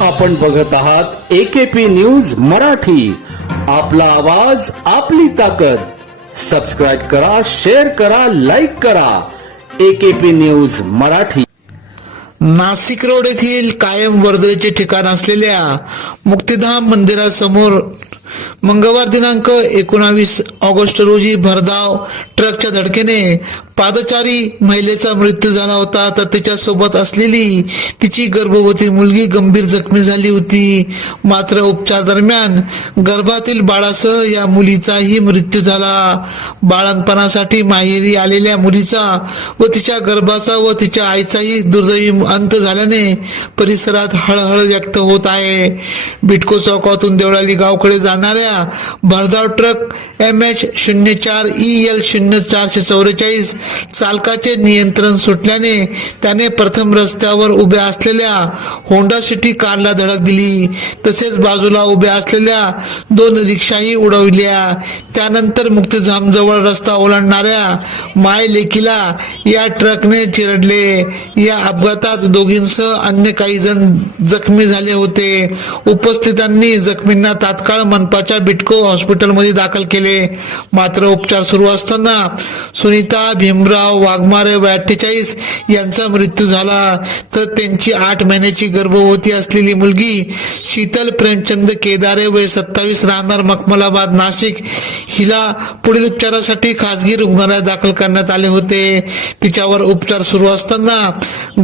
आपण बघत आहात एकेपी न्यूज मराठी. आपला आवाज आपली ताकद. सबस्क्राईब करा शेअर करा लाईक करा. AKP news Marathi. Nashik road येथील कायम वर्दळीचे ठिकाण असलेल्या मुक्तिधाम मंदिरासमोर मंगळवार दिनांक एकोणावीस ऑगस्ट रोजी भरधाव ट्रकच्या धडकेने पादचारी महिलेचा मृत्यू झाला होता. तर तिच्यासोबत असलेली तिची गर्भवती मुलगी गंभीर जखमी झाली होती. मात्र उपचार दरम्यान गर्भातील बाळासह या मुलीचाही मृत्यू झाला. बाळणपणासाठी माहेरी आलेल्या मुलीचा व तिच्या गर्भाचा व तिच्या आईचाही दुर्दैवी अंत झाल्याने परिसरात हळहळ व्यक्त होत आहे. बिटको चौकातून देवळाली गावकडे जाणाऱ्या भरधाव ट्रक एम एच शून्य चार ई एल शून्य चारशे चौवेचाळीस चालकाचे नियंत्रण सुटल्याने त्याने प्रथम रस्त्यावर उभ्या असलेल्या होंडा सिटी कारला धडक दिली. तसेच बाजूला उभ्या असलेल्या दोन रिक्षाही उडवल्या. त्यानंतर मुक्तिधामजवळ रस्ता ओलांडणाऱ्या माय लेकीला या ट्रकने चिरडले. या अपघातात दोघींसह अन्य काही जण जखमी झाले होते. उप उपस्थितांनी जखमींना तात्काळ मनपाच्या बिटको हॉस्पिटलमध्ये दाखल केले. मात्र उपचार सुरू असताना सुनीता भीमराव वाघमारे अठ्ठेचाळीस यांचा मृत्यू झाला. तर त्यांची आठ महिन्याची गर्भवती असलेली मुलगी शीतल प्रेमचंद केदारे वय सत्तावीस राहणार मखमलाबाद नाशिक. हिला पुढील उपचारासाठी खासगी रुग्णालयात दाखल करण्यात आले होते. तिच्यावर उपचार सुरू असताना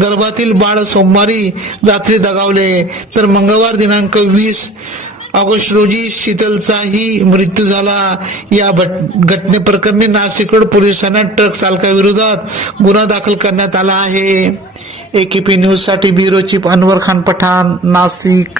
गर्भातील बाळ सोमवारी रात्री दगावले. तर मंगळवार दिनांक वीस ऑगस्ट रोजी शीतलचाही मृत्यू झाला. या भट- घटनेप्रकरणी नाशिक पोलिसांना ट्रक चालकाविरोधात गुन्हा दाखल करण्यात आला आहे. एकेपी न्यूज न्यूजसाठी ब्युरो चीफ अनवर खान पठाण नाशिक.